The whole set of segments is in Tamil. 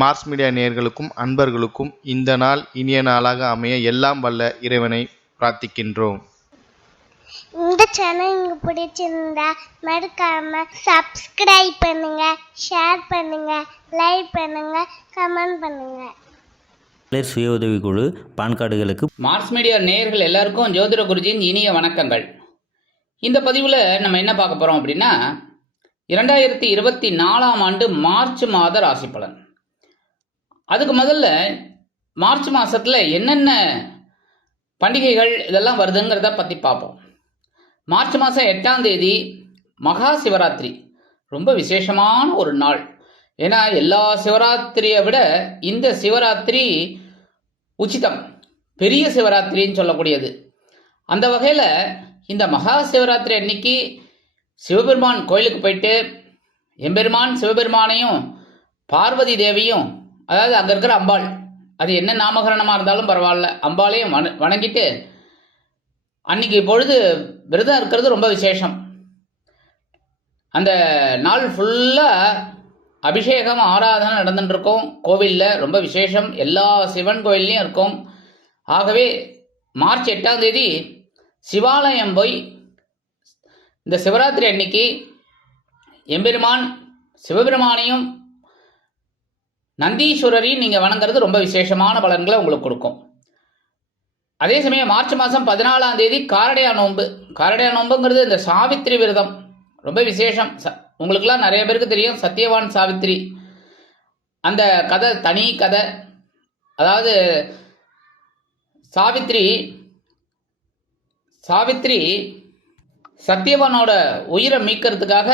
மார்ஸ் மீடியா நேயர்களுக்கும் அன்பர்களுக்கும் இந்த நாள் இனிய நாளாக அமைய எல்லாம் வல்ல இறைவனை பிரார்த்திக்கின்றோம். இந்த சேனல் உங்களுக்கு பிடிச்சிருந்தா மறக்காம சப்ஸ்கிரைப் பண்ணுங்க, ஷேர் பண்ணுங்க, லைக் பண்ணுங்க, கமெண்ட் பண்ணுங்க. சுய உதவிக்குழு பான் கார்டுகளுக்கு மார்ஸ் மீடியா நேயர்கள் எல்லாருக்கும் ஜோதிட குருஜியின் இனிய வணக்கங்கள். இந்த பதிவில் நம்ம என்ன பார்க்க போகிறோம் அப்படின்னா 2024ஆம் ஆண்டு மார்ச் மாத ராசி பலன். அதுக்கு முதல்ல மார்ச் மாதத்தில் என்னென்ன பண்டிகைகள் இதெல்லாம் வருதுங்கிறத பற்றி பார்ப்போம். மார்ச் மாதம் 8ஆம் தேதி மகா சிவராத்திரி, ரொம்ப விசேஷமான ஒரு நாள். ஏன்னா எல்லா சிவராத்திரியை விட இந்த சிவராத்திரி உச்சிதம், பெரிய சிவராத்திரின்னு சொல்லக்கூடியது. அந்த வகையில் இந்த மகா சிவராத்திரி அன்னைக்கு சிவபெருமான் கோயிலுக்கு போயிட்டு எம்பெருமான் சிவபெருமானையும் பார்வதி தேவியும், அதாவது அங்கே இருக்கிற அம்பாள், அது என்ன நாமகரணமாக இருந்தாலும் பரவாயில்ல, அம்பாளையும் வணங்கிட்டு அன்னைக்கு பொழுது விரதம் இருக்கிறது ரொம்ப விசேஷம். அந்த நாள் ஃபுல்லாக அபிஷேகம் ஆராதனை நடந்துட்டு இருக்கும் கோவிலில், ரொம்ப விசேஷம். எல்லா சிவன் கோயில்லையும் இருக்கும். ஆகவே மார்ச் 8ஆம் தேதி சிவாலயம் போய் இந்த சிவராத்திரி அன்னைக்கு எம்பெருமான் சிவபெருமானையும் நந்தீஸ்வரரையும் நீங்கள் வணங்குறது ரொம்ப விசேஷமான பலன்களை உங்களுக்கு கொடுக்கும். அதே சமயம் மார்ச் மாதம் 14ஆம் தேதி காரடையா நோன்பு. காரடையா நோன்புங்கிறது இந்த சாவித்திரி விரதம், ரொம்ப விசேஷம். உங்களுக்கெல்லாம் நிறைய பேருக்கு தெரியும் சத்தியவான் சாவித்திரி. அந்த கதை தனி கதை. அதாவது சாவித்திரி சத்தியவானோட உயிரை மீட்கிறதுக்காக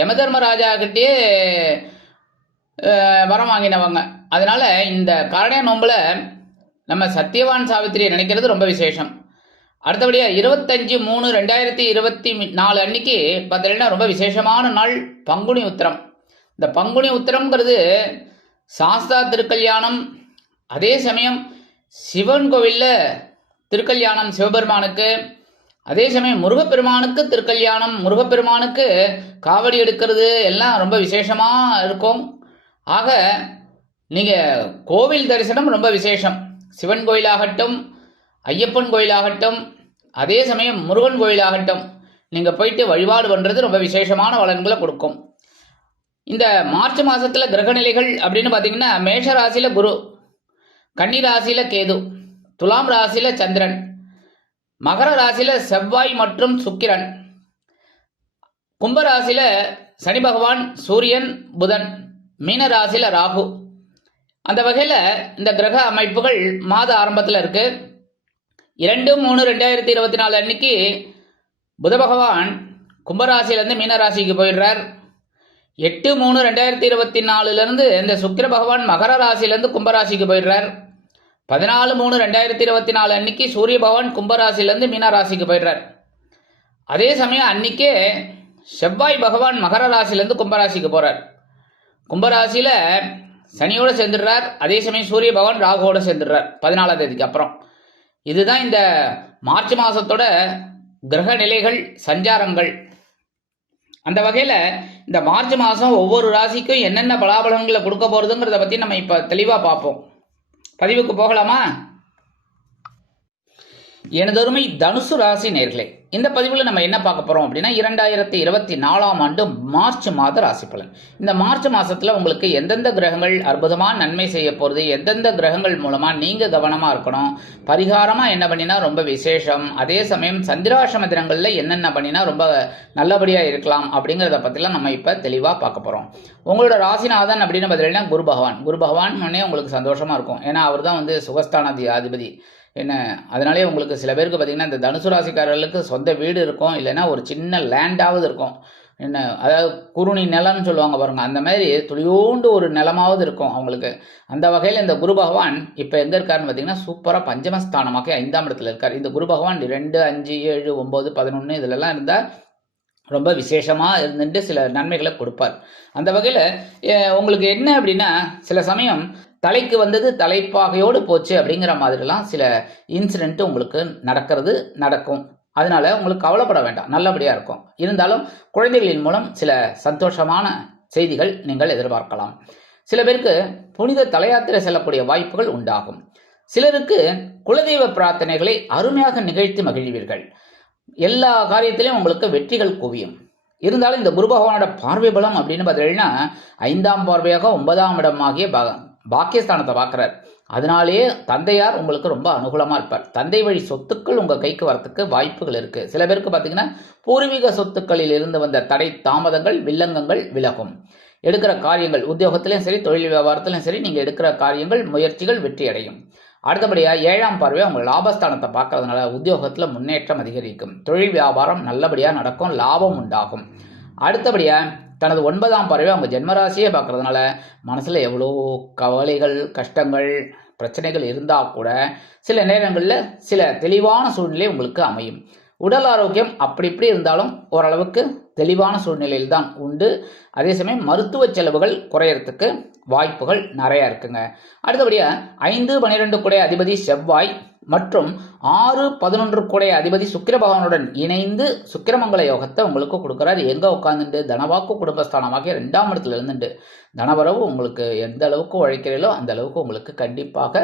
யமதர்மராஜா கிட்டே வரம் வாங்கினவங்க. அதனால இந்த காரடையா நோம்பில் நம்ம சத்தியவான் சாவித்திரியை நினைக்கிறது ரொம்ப விசேஷம். அடுத்தபடியாக 25/3/2024 அன்னைக்கு பார்த்தீங்கன்னா ரொம்ப விசேஷமான நாள் பங்குனி உத்திரம். இந்த பங்குனி உத்திரம்ங்கிறது சாஸ்தா திருக்கல்யாணம். அதே சமயம் சிவன் கோவிலில் திருக்கல்யாணம் சிவபெருமானுக்கு, அதே சமயம் முருகப்பெருமானுக்கு திருக்கல்யாணம், முருகப்பெருமானுக்கு காவடி எடுக்கிறது எல்லாம் ரொம்ப விசேஷமாக இருக்கும். ஆக நீங்கள் கோவில் தரிசனம் ரொம்ப விசேஷம். சிவன் கோயிலாகட்டும், ஐயப்பன் கோயிலாகட்டும், அதே சமயம் முருகன் கோயிலாகட்டும், நீங்கள் போயிட்டு வழிபாடு பண்ணுறது ரொம்ப விசேஷமான பலன்களை கொடுக்கும். இந்த மார்ச் மாதத்தில் கிரகநிலைகள் அப்படின்னு பார்த்தீங்கன்னா மேஷ ராசியில் குரு, கன்னி ராசியில் கேது, துலாம் ராசியில் சந்திரன், மகர ராசியில் செவ்வாய் மற்றும் சுக்கிரன், கும்பராசியில் சனி பகவான், சூரியன், புதன், மீன ராசியில் ராகு. அந்த வகையில் இந்த கிரக அமைப்புகள் மாத ஆரம்பத்தில் இருக்கு. 2/3/2024 அன்னைக்கு புத பகவான் கும்பராசிலேருந்து மீனராசிக்கு போயிடுறார். 8/3/2024 இந்த சுக்கிர பகவான் மகர ராசியிலேருந்து கும்பராசிக்கு போயிடுறார். 14/3/2024 அன்னைக்கு சூரிய பகவான் கும்பராசிலேருந்து மீனராசிக்கு போயிடுறார். அதே சமயம் அன்னைக்கே செவ்வாய் பகவான் மகர ராசியிலேருந்து கும்பராசிக்கு போகிறார். கும்பராசியில் சனியோடு சேர்ந்துடுறார். அதே சமயம் சூரிய பகவான் ராகுவோடு சேர்ந்துடுறார் 14ஆம் தேதிக்கு அப்புறம். இதுதான் இந்த மார்ச் மாதத்தோட கிரக நிலைகள், சஞ்சாரங்கள். அந்த வகையில் இந்த மார்ச் மாதம் ஒவ்வொரு ராசிக்கும் என்னென்ன பலாபலன்களை கொடுக்க போகிறதுங்கிறத பற்றி நம்ம இப்போ தெளிவாக பார்ப்போம். பதிவுக்கு போகலாமா? எனதொருமை தனுசு ராசி நேர்களே, இந்த பதிவில் நம்ம என்ன பார்க்க போகிறோம் அப்படின்னா 2024ஆம் ஆண்டு மார்ச் மாத ராசி பலன். இந்த மார்ச் மாதத்தில் உங்களுக்கு எந்தெந்த கிரகங்கள் அற்புதமாக நன்மை செய்ய போகிறது, எந்தெந்த கிரகங்கள் மூலமாக நீங்கள் கவனமாக இருக்கணும், பரிகாரமாக என்ன பண்ணினா ரொம்ப விசேஷம், அதே சமயம் சந்திராசிரம தினங்களில் என்னென்ன பண்ணினா ரொம்ப நல்லபடியாக இருக்கலாம் அப்படிங்கிறத பற்றிலாம் நம்ம இப்போ தெளிவாக பார்க்க போகிறோம். உங்களோட ராசிநாதன் அப்படின்னு பார்த்தீங்கன்னா குரு பகவான் உடனே உங்களுக்கு சந்தோஷமாக இருக்கும். ஏன்னா அவர் தான் சுகஸ்தான அதிபதி. என்ன அதனாலே உங்களுக்கு சில பேருக்கு பார்த்திங்கன்னா இந்த தனுசு ராசிக்காரர்களுக்கு சொந்த வீடு இருக்கும், இல்லைன்னா ஒரு சின்ன லேண்டாவது இருக்கும். என்ன அதாவது குறுணி நிலம்னு சொல்லுவாங்க பாருங்கள், அந்த மாதிரி துளியோண்டு ஒரு நிலமாவது இருக்கும் அவங்களுக்கு. அந்த வகையில் இந்த குரு பகவான் இப்போ எங்கே இருக்காருன்னு பார்த்தீங்கன்னா சூப்பராக பஞ்சமஸ்தானமாக 5ஆம் இடத்துல இருக்கார். இந்த குரு பகவான் 2, 5, 7, 9, 11 இதிலெல்லாம் இருந்தால் ரொம்ப விசேஷமாக இருந்துட்டு சில நன்மைகளை கொடுப்பார். அந்த வகையில் உங்களுக்கு என்ன அப்படின்னா சில சமயம் தலைக்கு வந்தது தலைப்பாகையோடு போச்சு அப்படிங்கிற மாதிரிலாம் சில இன்சிடென்ட் உங்களுக்கு நடக்கும். அதனால உங்களுக்கு கவலைப்பட வேண்டாம், நல்லபடியாக இருக்கும். இருந்தாலும் குழந்தைகளின் மூலம் சில சந்தோஷமான செய்திகள் நீங்கள் எதிர்பார்க்கலாம். சில பேருக்கு புனித தலையாத்திரை செல்லக்கூடிய வாய்ப்புகள் உண்டாகும். சிலருக்கு குலதெய்வ பிரார்த்தனைகளை அருமையாக நிகழ்த்தி மகிழ்வீர்கள். எல்லா காரியத்திலையும் உங்களுக்கு வெற்றிகள் குவியும். இருந்தாலும் இந்த குரு பகவானோட பார்வை பலம் அப்படின்னு பார்த்தீங்கன்னா 5ஆம் பார்வையாக 9ஆம் இடமாகிய பாக்கியஸ்தானத்தை பார்க்குறார். அதனாலேயே தந்தையார் உங்களுக்கு ரொம்ப அனுகூலமாக இருப்பார். தந்தை வழி சொத்துக்கள் உங்கள் கைக்கு வரத்துக்கு வாய்ப்புகள் இருக்குது. சில பேருக்கு பார்த்தீங்கன்னா பூர்வீக சொத்துக்களில் இருந்து வந்த தடை தாமதங்கள் வில்லங்கங்கள் விலகும். எடுக்கிற காரியங்கள் உத்தியோகத்திலையும் சரி தொழில் வியாபாரத்திலையும் சரி நீங்கள் எடுக்கிற காரியங்கள் முயற்சிகள் வெற்றி அடையும். அடுத்தபடியாக 7ஆம் பார்வையாக உங்கள் லாபஸ்தானத்தை பார்க்கறதுனால உத்தியோகத்தில் முன்னேற்றம் அதிகரிக்கும். தொழில் வியாபாரம் நல்லபடியாக நடக்கும், லாபம் உண்டாகும். அடுத்தபடியாக தனது 9ஆம் பார்வையாக உங்கள் ஜென்மராசியை பார்க்கறதுனால மனசில் எவ்வளோ கவலைகள் கஷ்டங்கள் பிரச்சனைகள் இருந்தால் கூட சில நேரங்களில் சில தெளிவான சூழ்நிலை உங்களுக்கு அமையும். உடல் ஆரோக்கியம் அப்படி இப்படி இருந்தாலும் ஓரளவுக்கு தெளிவான சூழ்நிலையில் தான் உண்டு. அதே சமயம் மருத்துவ செலவுகள் குறையறதுக்கு வாய்ப்புகள் நிறையா இருக்குங்க. அடுத்தபடியாக 5, 12 குடை அதிபதி செவ்வாய் மற்றும் 6, 11 குடை அதிபதி சுக்கிர பகவானுடன் இணைந்து சுக்கிரமங்கல யோகத்தை உங்களுக்கு கொடுக்குறாரு. எங்கே உட்காந்துட்டு தனவாக்கு குடும்பஸ்தானமாகிய 2ஆம் இடத்துல இருந்துட்டு தனவரவு உங்களுக்கு எந்த அளவுக்கு உழைக்கிறீங்களோ அந்த அளவுக்கு உங்களுக்கு கண்டிப்பாக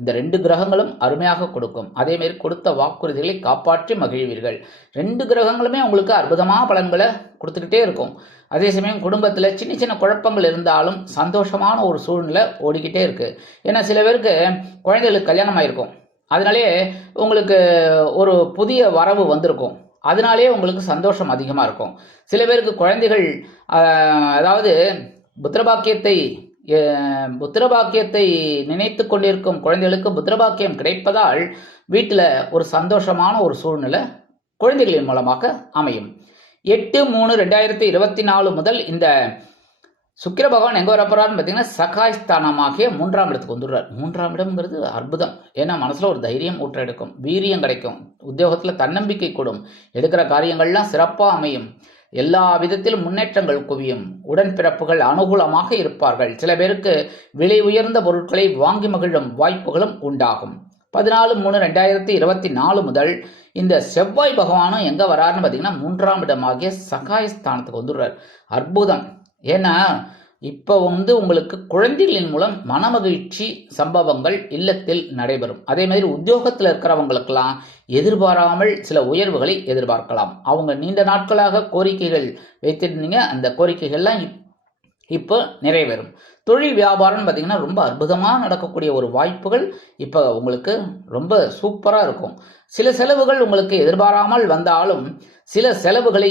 இந்த 2 கிரகங்களும் அருமையாக கொடுக்கும். அதேமாரி கொடுத்த வாக்குறுதிகளை காப்பாற்றி மகிழ்வீர்கள். 2 கிரகங்களுமே உங்களுக்கு அற்புதமான பலன்களை கொடுத்துக்கிட்டே இருக்கும். அதே சமயம் குடும்பத்தில் சின்ன சின்ன குழப்பங்கள் இருந்தாலும் சந்தோஷமான ஒரு சூழ்நிலை ஓடிக்கிட்டே இருக்குது. ஏன்னா சில பேருக்கு குழந்தைகளுக்கு கல்யாணம் ஆகிருக்கும், அதனாலே உங்களுக்கு ஒரு புதிய வரவு வந்திருக்கும், அதனாலே உங்களுக்கு சந்தோஷம் அதிகமாக இருக்கும். சில பேருக்கு குழந்தைகள் அதாவது புத்திரபாக்கியத்தை நினைத்து கொண்டிருக்கும் குழந்தைகளுக்கு புத்திரபாக்கியம் கிடைப்பதால் வீட்டில் ஒரு சந்தோஷமான ஒரு சூழ்நிலை குழந்தைகளின் மூலமாக அமையும். 8/3/2024 முதல் இந்த சுக்கிர பகவான் எங்கே வரப்போறாருன்னு பார்த்தீங்கன்னா சகாய்ஸ்தானமாகிய 3ஆம் இடத்துக்கு வந்துடுறார். 3ஆம் இடம்ங்கிறது அற்புதம். ஏன்னா மனசில் ஒரு தைரியம் ஊற்றெடுக்கும், வீரியம் கிடைக்கும், உத்தியோகத்தில் தன்னம்பிக்கை கூடும், எடுக்கிற காரியங்கள்லாம் சிறப்பாக அமையும், எல்லா விதத்திலும் முன்னேற்றங்கள் குவியும், உடன்பிறப்புகள் அனுகூலமாக இருப்பார்கள். சில பேருக்கு விலை உயர்ந்த பொருட்களை வாங்கி மகிழும் வாய்ப்புகளும் உண்டாகும். 14/3/2024 முதல் இந்த செவ்வாய் பகவானும் எங்கே வராருன்னு பார்த்தீங்கன்னா 3ஆம் இடமாகிய சகாயஸ்தானத்துக்கு வந்துடுறார். அற்புதம். ஏன்னா இப்போ உங்களுக்கு குழந்தைகளின் மூலம் மனமகிழ்ச்சி சம்பவங்கள் இல்லத்தில் நடைபெறும். அதே மாதிரி உத்தியோகத்தில் இருக்கிறவங்களுக்கெல்லாம் எதிர்பாராமல் சில உயர்வுகளை எதிர்பார்க்கலாம். அவங்க நீண்ட நாட்களாக கோரிக்கைகள் வைத்திருந்தீங்க, அந்த கோரிக்கைகள்லாம் இப்போ நிறைவேறும். தொழில் வியாபாரம்னு பார்த்தீங்கன்னா ரொம்ப அற்புதமாக நடக்கக்கூடிய ஒரு வாய்ப்புகள் இப்போ உங்களுக்கு ரொம்ப சூப்பராக இருக்கும். சில செலவுகள் உங்களுக்கு எதிர்பாராமல் வந்தாலும் சில செலவுகளை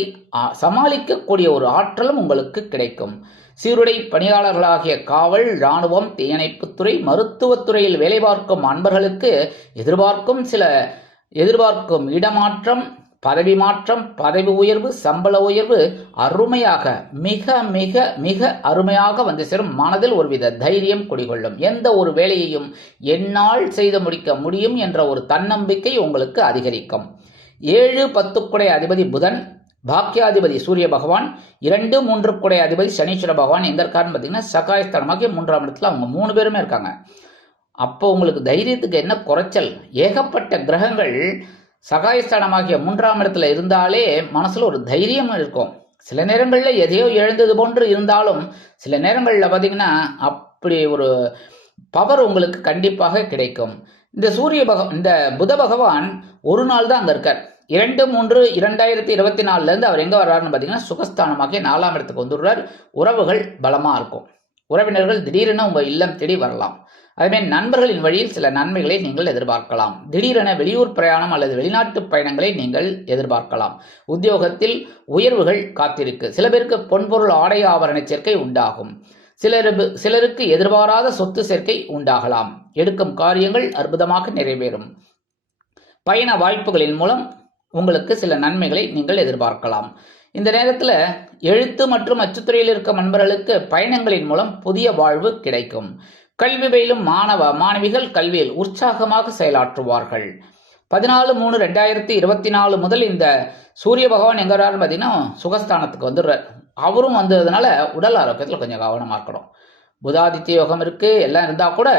சமாளிக்கக்கூடிய ஒரு ஆற்றலும் உங்களுக்கு கிடைக்கும். சீருடை பணியாளர்களாகிய காவல், இராணுவம், தீயணைப்புத்துறை, மருத்துவத்துறையில் வேலை பார்க்கும் அன்பர்களுக்கு எதிர்பார்க்கும் இடமாற்றம், பதவி மாற்றம், பதவி உயர்வு, சம்பள உயர்வு அருமையாக மிக மிக மிக அருமையாக வந்து சேரும். மனதில் ஒருவித தைரியம் குடிகொள்ளும். எந்த ஒரு வேலையையும் என்னால் செய்து முடிக்க முடியும் என்ற ஒரு தன்னம்பிக்கை உங்களுக்கு அதிகரிக்கும். 7, 10 குடை அதிபதி புதன், பாக்கியாதிபதி சூரிய பகவான், 2, 3 குடை அதிபதி சனீஸ்வர பகவான் எங்க இருக்காருன்னு பார்த்தீங்கன்னா சகாயஸ்தானமாகிய 3ஆம் இடத்துல அவங்க 3 பேருமே இருக்காங்க. அப்போ உங்களுக்கு தைரியத்துக்கு என்ன குறைச்சல்? ஏகப்பட்ட கிரகங்கள் சகாயஸ்தானமாகிய 3ஆம் இடத்துல இருந்தாலே மனசுல ஒரு தைரியம் இருக்கும். சில நேரங்களில் எதையோ எழுந்தது போன்று இருந்தாலும் சில நேரங்களில் பார்த்தீங்கன்னா அப்படி ஒரு பவர் உங்களுக்கு கண்டிப்பாக கிடைக்கும். இந்த புத பகவான் ஒரு நாள் தான் அங்கே இருக்கார். 2/3/2024 அவர் எங்கே வர்றாருன்னு பார்த்தீங்கன்னா சுகஸ்தானமாகிய 4ஆம் இடத்துக்கு வந்துடுறார். உறவுகள் பலமாக இருக்கும். உறவினர்கள் திடீரென உங்கள் இல்லம் தேடி வரலாம். அதுமாதிரி நண்பர்களின் வழியில் சில நன்மைகளை நீங்கள் எதிர்பார்க்கலாம். திடீரென வெளியூர் பிரயாணம் அல்லது வெளிநாட்டு பயணங்களை நீங்கள் எதிர்பார்க்கலாம். உத்தியோகத்தில் உயர்வுகள் காத்திருக்கு. சில பேருக்கு பொன்பொருள் ஆடை ஆபரண சேர்க்கை உண்டாகும். சிலருக்கு எதிர்பாராத சொத்து சேர்க்கை உண்டாகலாம். எடுக்கும் காரியங்கள் அற்புதமாக நிறைவேறும். பயண வாய்ப்புகளின் மூலம் உங்களுக்கு சில நன்மைகளை நீங்கள் எதிர்பார்க்கலாம். இந்த நேரத்தில் எழுத்து மற்றும் அச்சுத்துறையில் இருக்கும் நண்பர்களுக்கு பயணங்களின் மூலம் புதிய வாழ்வு கிடைக்கும். கல்வி பயிலும் மாணவிகள் கல்வியில் உற்சாகமாக செயலாற்றுவார்கள். 14/3/2024 முதல் இந்த சூரிய பகவான் எங்க வர்றாருன்னு பார்த்தீங்கன்னா சுகஸ்தானத்துக்கு வந்துடுறார். அவரும் வந்ததுனால உடல் ஆரோக்கியத்தில் கொஞ்சம் கவனமாக இருக்கணும். புதாதித்ய யோகம் இருக்குது, எல்லாம் இருந்தால் கூட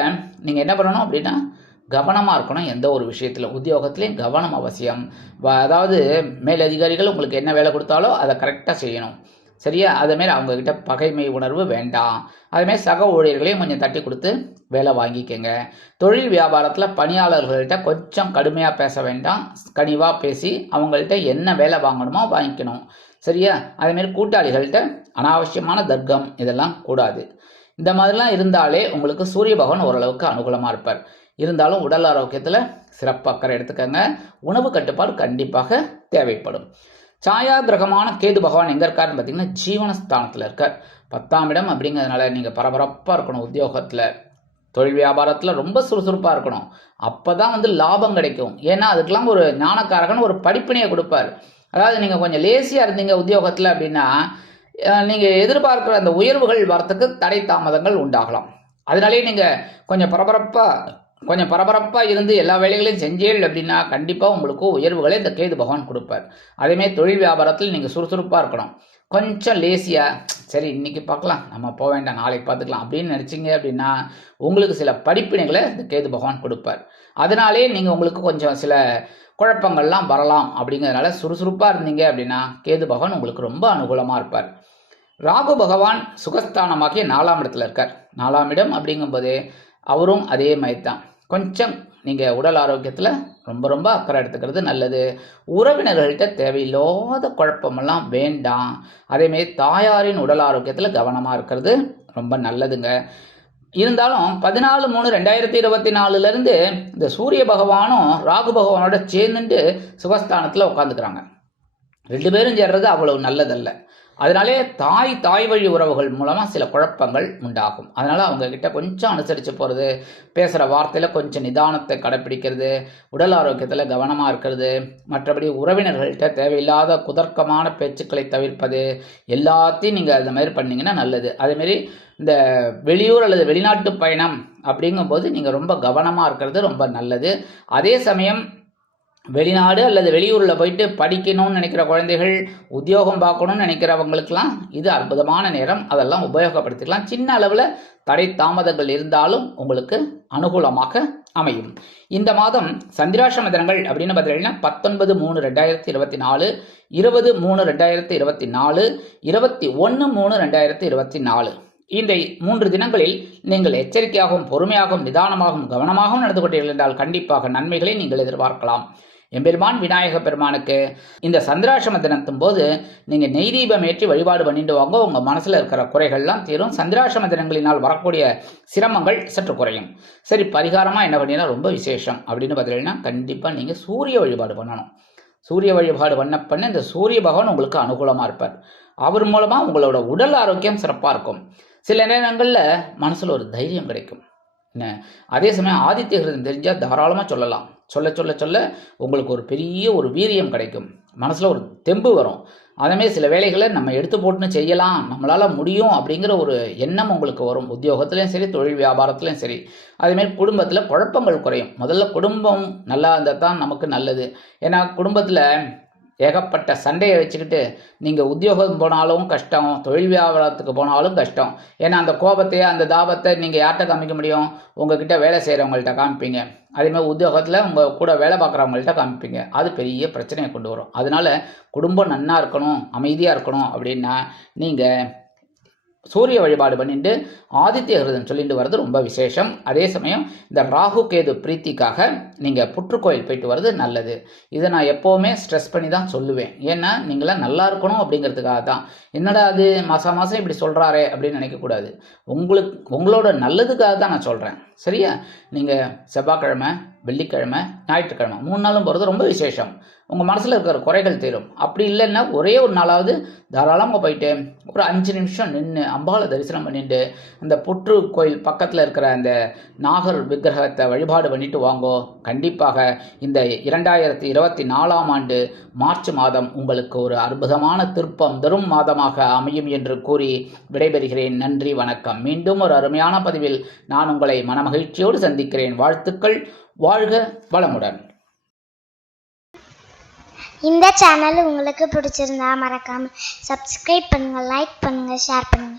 நீங்கள் என்ன பண்ணணும் அப்படின்னா கவனமாக இருக்கணும். எந்த ஒரு விஷயத்தில் உத்தியோகத்துலேயும் கவனம் அவசியம். அதாவது மேலதிகாரிகள் உங்களுக்கு என்ன வேலை கொடுத்தாலோ அதை கரெக்டாக செய்யணும். சரியா? அதேமாரி அவங்கக்கிட்ட பகைமை உணர்வு வேண்டாம். அதேமாரி சக ஊழியர்களையும் கொஞ்சம் தட்டி கொடுத்து வேலை வாங்கிக்கங்க. தொழில் வியாபாரத்தில் பணியாளர்கள்ட்ட கொஞ்சம் கடுமையாக பேச வேண்டாம். கனிவாக பேசி அவங்கள்ட்ட என்ன வேலை வாங்கணுமோ வாங்கிக்கணும். சரியா? அதேமாரி கூட்டாளிகள்கிட்ட அனாவசியமான தர்க்கம் இதெல்லாம் கூடாது. இந்த மாதிரிலாம் இருந்தாலே உங்களுக்கு சூரிய பகவான் ஓரளவுக்கு அனுகூலமாக இருப்பார். இருந்தாலும் உடல் ஆரோக்கியத்தில் சிறப்பு அக்கறை எடுத்துக்கங்க. உணவு கட்டுப்பாடு கண்டிப்பாக தேவைப்படும். சாயா கிரகமான கேது பகவான் எங்கே இருக்காருன்னு பார்த்தீங்கன்னா ஜீவனஸ்தானத்தில் இருக்கார். 10ஆம் இடம் அப்படிங்கிறதுனால நீங்கள் பரபரப்பாக இருக்கணும். உத்தியோகத்தில் தொழில் வியாபாரத்தில் ரொம்ப சுறுசுறுப்பாக இருக்கணும். அப்போ தான் லாபம் கிடைக்கும். ஏன்னா அதுக்கெல்லாம் ஒரு ஞானக்காரகன் ஒரு படிப்பினையை கொடுப்பார். அதாவது நீங்கள் கொஞ்சம் லேசியாக இருந்தீங்க உத்தியோகத்தில் அப்படின்னா நீங்கள் எதிர்பார்க்குற அந்த உயர்வுகள் வரத்துக்கு தடை தாமதங்கள் உண்டாகலாம். அதனாலே நீங்கள் கொஞ்சம் பரபரப்பாக இருந்து எல்லா வேலைகளையும் செஞ்சீர்கள் அப்படின்னா கண்டிப்பாக உங்களுக்கு உயர்வுகளை இந்த கேது பகவான் கொடுப்பார். அதேமாதிரி தொழில் வியாபாரத்தில் நீங்கள் சுறுசுறுப்பாக இருக்கணும். கொஞ்சம் லேசியாக சரி இன்னைக்கு பார்க்கலாம், நம்ம போக வேண்டாம், நாளைக்கு பார்த்துக்கலாம் அப்படின்னு நினச்சிங்க அப்படின்னா உங்களுக்கு சில படிப்பினைகளை இந்த கேது பகவான் கொடுப்பார். அதனாலே நீங்கள் உங்களுக்கு கொஞ்சம் சில குழப்பங்கள்லாம் வரலாம். அப்படிங்கிறதுனால சுறுசுறுப்பாக இருந்தீங்க அப்படின்னா கேது பகவான் உங்களுக்கு ரொம்ப அனுகூலமாக இருப்பார். ராகு பகவான் சுகஸ்தானமாகிய 4ஆம் இடத்துல இருக்கார். 4ஆம் இடம் அப்படிங்கும்போது அவரும் அதே மாதிரி தான். கொஞ்சம் நீங்கள் உடல் ஆரோக்கியத்தில் ரொம்ப அக்கறை எடுத்துக்கிறது நல்லது. உறவினர்கள்ட்ட தேவையில்லாத குழப்பமெல்லாம் வேண்டாம். அதேமாரி தாயாரின் உடல் ஆரோக்கியத்தில் கவனமாக இருக்கிறது ரொம்ப நல்லதுங்க. இருந்தாலும் 14/3/2024 இந்த சூரிய பகவானும் ராகு பகவானோட சேர்ந்துட்டு சுகஸ்தானத்தில் உட்காந்துக்கிறாங்க. 2 பேரும் சேர்றது அவ்வளவு நல்லதல்ல. அதனாலே தாய் வழி உறவுகள் மூலமாக சில குழப்பங்கள் உண்டாகும். அதனால் அவங்கக்கிட்ட கொஞ்சம் அனுசரித்து போகிறது, பேசுகிற வார்த்தையில் கொஞ்சம் நிதானத்தை கடைப்பிடிக்கிறது, உடல் ஆரோக்கியத்தில் கவனமாக இருக்கிறது, மற்றபடி உறவினர்கள்ட்ட தேவையில்லாத குதர்க்கமான பேச்சுக்களை தவிர்ப்பது எல்லாத்தையும் நீங்கள் அந்த மாதிரி பண்ணிங்கன்னா நல்லது. அதேமாரி இந்த வெளியூர் அல்லது வெளிநாட்டு பயணம் அப்படிங்கும்போது நீங்கள் ரொம்ப கவனமாக இருக்கிறது ரொம்ப நல்லது. அதே சமயம் வெளிநாடு அல்லது வெளியூரில் போயிட்டு படிக்கணும்னு நினைக்கிற குழந்தைகள், உத்தியோகம் பார்க்கணும்னு நினைக்கிறவங்களுக்கெல்லாம் இது அற்புதமான நேரம். அதெல்லாம் உபயோகப்படுத்திக்கலாம். சின்ன அளவில் தடை தாமதங்கள் இருந்தாலும் உங்களுக்கு அனுகூலமாக அமையும். இந்த மாதம் சந்திராஷ்டம தினங்கள் அப்படின்னு பார்த்தீங்கன்னா 19/3/2024, 20/3/2024, 21/3/2024 இந்த 3 தினங்களில் நீங்கள் எச்சரிக்கையாகவும் பொறுமையாகவும் நிதானமாகவும் கவனமாகவும் நடந்து கொண்டீர்கள் என்றால் கண்டிப்பாக நன்மைகளை நீங்கள் எதிர்பார்க்கலாம். எம்பெருமான் விநாயக பெருமானுக்கு இந்த சந்திராஷ்டம தினத்தும் போது நீங்கள் நெய் தீபம் ஏற்றி வழிபாடு பண்ணிட்டு வாங்க. உங்கள் மனசில் இருக்கிற குறைகள்லாம் தீரும். சந்திராஷ்டம தினங்களினால் வரக்கூடிய சிரமங்கள் சற்று குறையும். சரி, பரிகாரமாக என்ன பண்ணினா ரொம்ப விசேஷம் அப்படின்னு பார்த்தீங்கன்னா கண்டிப்பாக நீங்கள் சூரிய வழிபாடு பண்ணணும். சூரிய வழிபாடு பண்ண இந்த சூரிய பகவான் உங்களுக்கு அனுகூலமாக இருப்பார். அவர் மூலமாக உங்களோட உடல் ஆரோக்கியம் சிறப்பாக இருக்கும். சில நேரங்களில் மனசில் ஒரு தைரியம் கிடைக்கும். அதே சமயம் ஆதித்ய ஹிருதயம் தெரிஞ்சால் தாராளமாக சொல்லலாம். சொல்ல உங்களுக்கு ஒரு பெரிய ஒரு வீரியம் கிடைக்கும். மனசில் ஒரு தெம்பு வரும். அதேமாதிரி சில வேலைகளை நம்ம எடுத்து போட்டுன்னு செய்யலாம், நம்மளால் முடியும் அப்படிங்கிற ஒரு எண்ணம் உங்களுக்கு வரும். உத்தியோகத்துலேயும் சரி, தொழில் வியாபாரத்துலேயும் சரி. அதேமாரி குடும்பத்தில் குழப்பங்கள் குறையும். முதல்ல குடும்பம் நல்லா இருந்தால் தான் நமக்கு நல்லது. ஏன்னா குடும்பத்தில் ஏகப்பட்ட சண்டையை வச்சுக்கிட்டு நீங்கள் உத்தியோகம் போனாலும் கஷ்டம், தொழில் வியாபாரத்துக்கு போனாலும் கஷ்டம். ஏன்னா அந்த கோபத்தை அந்த தாபத்தை நீங்கள் யார்கிட்ட காமிக்க முடியும்? உங்ககிட்ட வேலை செய்கிறவங்கள்ட்ட காமிப்பீங்க. அதேமாதிரி உத்தியோகத்தில் உங்கள் கூட வேலை பார்க்குறவங்கள்ட்ட காமிப்பீங்க. அது பெரிய பிரச்சனையை கொண்டு வரும். அதனால் குடும்பம் நன்னா இருக்கணும், அமைதியாக இருக்கணும் அப்படின்னா நீங்கள் சூரிய வழிபாடு பண்ணிட்டு ஆதித்ய ஹிருதயம் சொல்லிட்டு வர்றது ரொம்ப விசேஷம். அதே சமயம் இந்த ராகு கேது பிரீத்திக்காக நீங்கள் புற்றுக்கோயில் போயிட்டு வர்றது நல்லது. இதை நான் எப்போவுமே ஸ்ட்ரெஸ் பண்ணி தான் சொல்லுவேன். ஏன்னா நீங்களாம் நல்லா இருக்கணும் அப்படிங்கிறதுக்காக தான். என்னடா அது மாதம் இப்படி சொல்கிறாரே அப்படின்னு நினைக்கக்கூடாது. உங்களோட நல்லதுக்காக தான் நான் சொல்கிறேன். சரியா? நீங்கள் செவ்வாய்க்கிழமை, வெள்ளிக்கிழமை, ஞாயிற்றுக்கிழமை 3 நாளும் போகிறது ரொம்ப விசேஷம். உங்கள் மனசில் இருக்கிற குறைகள் தீரும். அப்படி இல்லைன்னா ஒரே ஒரு நாளாவது தாராளமாக போயிட்டு ஒரு 5 நிமிஷம் நின்று அம்பாளை தரிசனம் பண்ணிட்டு அந்த புற்று கோயில் பக்கத்தில் இருக்கிற அந்த நாகர் விக்கிரகத்தை வழிபாடு பண்ணிட்டு வாங்கோ. கண்டிப்பாக இந்த 2024ஆம் ஆண்டு மார்ச் மாதம் உங்களுக்கு ஒரு அற்புதமான திருப்பம் தரும் மாதமாக அமையும் என்று கூறி விடைபெறுகிறேன். நன்றி, வணக்கம். மீண்டும் ஒரு அருமையான பதிவில் நான் உங்களை மனமகிழ்ச்சியோடு சந்திக்கிறேன். வாழ்த்துக்கள். வாழ்க வளமுடன். இந்த சேனல் உங்களுக்கு பிடிச்சிருந்தா மறக்காம சப்ஸ்கிரைப் பண்ணுங்க, லைக் பண்ணுங்க, ஷேர் பண்ணுங்க.